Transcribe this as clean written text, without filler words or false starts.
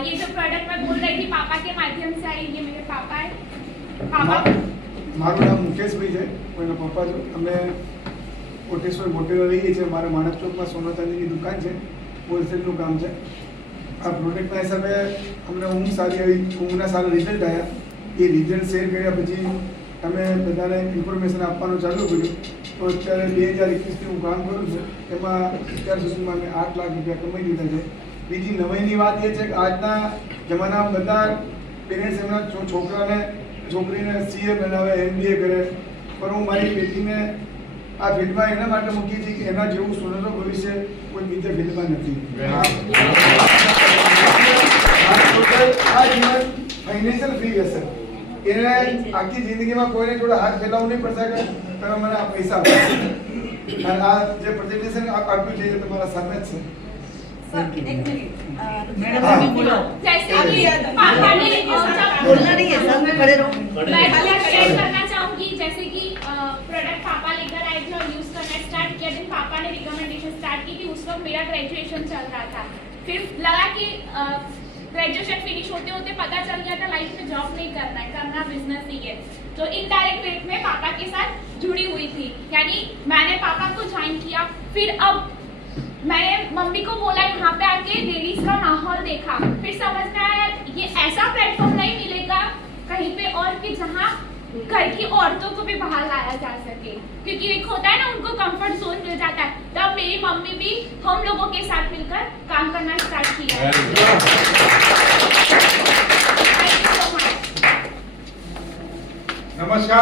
ये जो प्रोडक्ट मैं बोल रही थी पापा के माध्यम से आई, ये मेरे पापा है। पापा મારું નામ મુકેશભાઈ છે, કોઈના પપ્પા છો। અમે કોટેશ્વર મોટેરા રહીએ છીએ। મારા માણક ચોકમાં સોના ચાંદીની દુકાન છે, હોલસેલનું કામ છે। આ પ્રોડક્ટના હિસાબે અમને ઊંઘ સારી આવી, ઊંઘના સારા રિઝલ્ટ આવ્યા। એ રિઝલ્ટ શેર કર્યા પછી અમે બધાને ઇન્ફોર્મેશન આપવાનું ચાલુ કર્યું। તો અત્યારે 2021થી હું કામ કરું છું, એમાં અત્યાર સુધીમાં અમે 8 લાખ રૂપિયા કમાઈ દીધા છે। બીજી નવાઈની વાત એ છે કે આજના જમાનામાં બધા પેરેન્ટ્સ એમના છોકરાને છોકરીને સીએ બનાવે, MBA કરે, પણ હું મારી બેટીને આ ફિલ્ડમાં એના માટે મૂકી છે કે એના જેવું સુનહેરો ભવિષ્ય કોઈ બીજા ફિલ્ડમાં નથી। આ જીવન ફાઇનાન્શિયલ ફ્રી હશે, એને આખી જિંદગીમાં કોઈને જોડે હાથ ફેલાવવું નહીં પડશે કે તમે મને આ પૈસા આપો। અને આ જે પ્રેઝન્ટેશન આપ્યું છે એ તમારા સામે જ છે। जैसे कि पापा ने बोलना नहीं है सर, मैं खड़े रहूं। मैं शेयर करना चाहूंगी, जैसे कि प्रोडक्ट पापा लेकर आए थे और यूज करना स्टार्ट किया। दिन पापा ने रिकमेंडेशन स्टार्ट की थी, उस वक्त मेरा ग्रेजुएशन चल रहा था। फिर लगा कि ग्रेजुएशन फिनिश होते होते पता चल गया था लाइफ में जॉब नहीं करना है, करना बिजनेस ही है। तो इनडायरेक्ट वे में पापा के साथ जुड़ी हुई थी, यानी मैंने पापा को ज्वाइन किया। फिर अब मैंने मम्मी को बोला, यहाँ पे आके लेडीज का माहौल देखा, फिर समझ में आया ये ऐसा प्लेटफॉर्म नहीं मिलेगा कहीं पे और कि जहाँ घर की औरतों को भी बाहर लाया जा सके, क्योंकि एक होता है ना उनको कंफर्ट जोन मिल जाता है। तब मेरी मम्मी भी हम लोगों के साथ मिलकर काम करना स्टार्ट किया। नमस्कार।